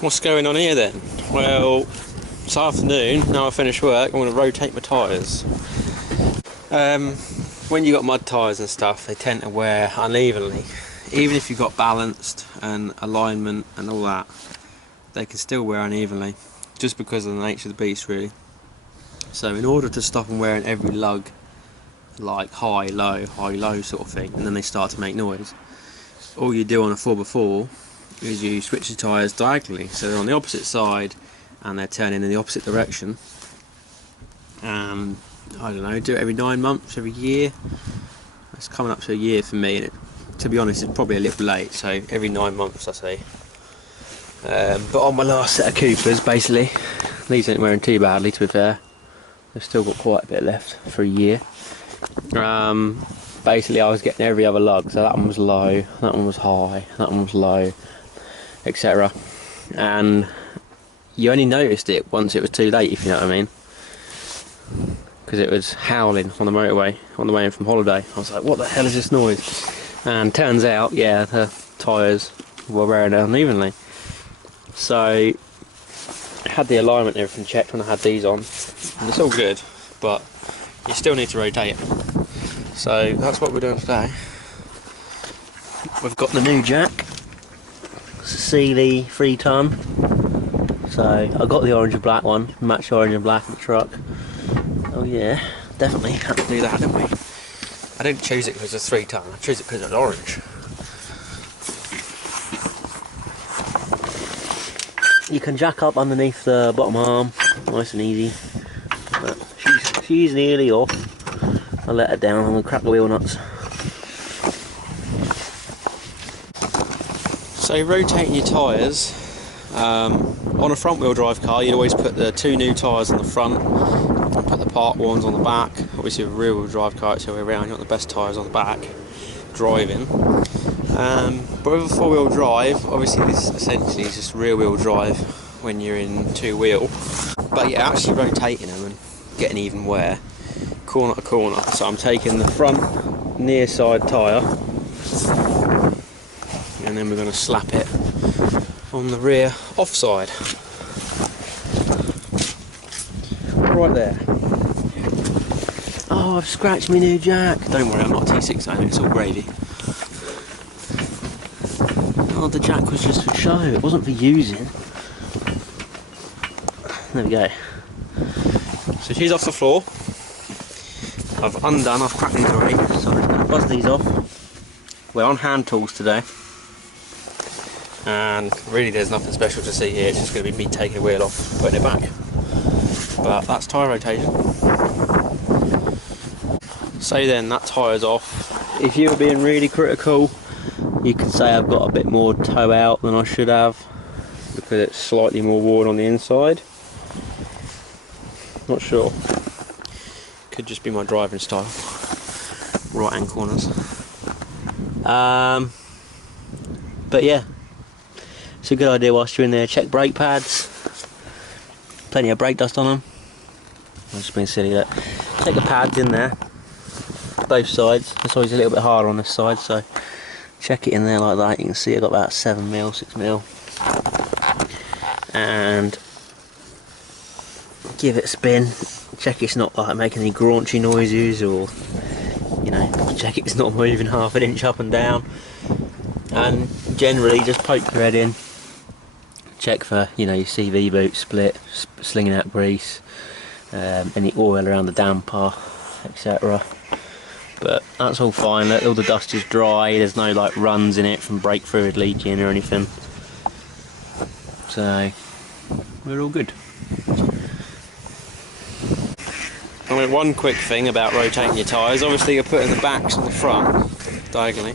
What's going on here then? Well, this afternoon, now I finish work, I'm going to rotate my tyres. When you've got mud tyres and stuff, they tend to wear unevenly. Even if you've got balanced and alignment and all that, they can still wear unevenly, just because of the nature of the beast really. So in order to stop them wearing every lug, like high, low sort of thing, and then they start to make noise, all you do on a 4x4 is you switch the tyres diagonally, so they're on the opposite side and they're turning in the opposite direction. And I don't know, do it every 9 months, every year. It's coming up to a year for me, and it, to be honest, it's probably a little late, so every 9 months I say. But on my last set of Coopers, basically, these ain't wearing too badly to be fair. They've still got quite a bit left for a year. Basically I was getting every other lug, so that one was low, that one was high, that one was low, etc. And you only noticed it once it was too late, if you know what I mean, because it was howling on the motorway on the way in from holiday. I was like, what the hell is this noise? And turns out, yeah, the tyres were wearing unevenly. So I had the alignment and everything checked when I had these on, and it's all good, but you still need to rotate it. So that's what we're doing today. We've got the new jack. It's a Sealy 3 ton. So I got the orange and black one, match orange and black in the truck. Oh yeah, definitely had to do that, didn't we? I didn't choose it because it's a 3 ton, I chose it because it's orange. You can jack up underneath the bottom arm, nice and easy. But she's nearly off. I let her down, I'm going to crack the wheel nuts. So rotating your tyres, on a front wheel drive car you'd always put the 2 new tyres on the front and put the part ones on the back. Obviously with a rear wheel drive car it's the other way around, you want the best tyres on the back, driving. But with a 4-wheel drive, obviously this essentially is just rear wheel drive when you're in 2 wheel, but you're actually rotating them and getting even wear, corner to corner. So I'm taking the front near side tyre and then we're going to slap it on the rear offside. Right there. Oh, I've scratched my new jack. Don't worry, I'm not T6 owner, it's all gravy. Oh, the jack was just for show, it wasn't for using. There we go. So she's off the floor. I've cracked these already, so I'm just going to buzz these off. We're on hand tools today. And really there's nothing special to see here, it's just going to be me taking the wheel off, putting it back. But that's tyre rotation. So then, that tyre's off. If you were being really critical, you could say I've got a bit more toe out than I should have, because it's slightly more worn on the inside. Not sure. Could just be my driving style. Right hand corners. But yeah, it's a good idea whilst you're in there. Check brake pads. Plenty of brake dust on them. I'm just being silly there. Check the pads in there. Both sides. It's always a little bit harder on this side, so check it in there like that. You can see I've got about 7mm, 6mm. And give it a spin. Check it's not like making any graunchy noises, or you know, check it's not moving half an inch up and down. And generally just poke your head in. Check for, you know, your CV boot split, slinging out grease, any oil around the damper, etc. But that's all fine. All the dust is dry. There's no like runs in it from brake fluid leaking or anything. So we're all good. I mean, one quick thing about rotating your tyres. Obviously, you're putting the backs on the front diagonally.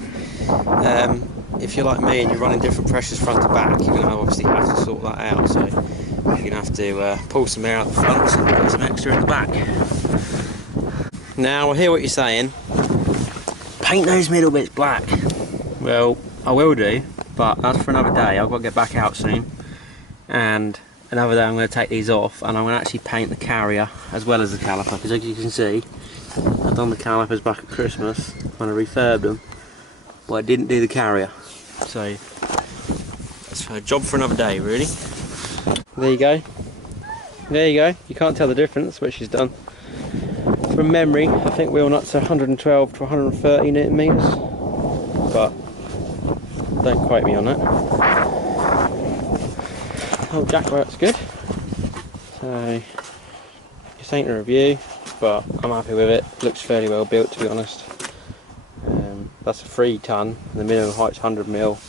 If you're like me and you're running different pressures front to back, you're going to obviously have to sort that out. So you're going to have to pull some air out the front and put some extra in the back. Now I hear what you're saying. Paint those middle bits black. Well, I will do, but that's for another day. I've got to get back out soon. And another day I'm going to take these off and I'm going to actually paint the carrier as well as the caliper, because as you can see, I've done the calipers back at Christmas when I refurbed them, but I didn't do the carrier. So that's So a job for another day, really. There you go. There you go. You can't tell the difference what she's done. From memory, I think wheel nuts are 112 to 130 newton meters, but don't quote me on that. Oh, jack works good. So this ain't a review, but I'm happy with it. Looks fairly well built, to be honest. That's a 3 ton, and the minimum height's 100 mil.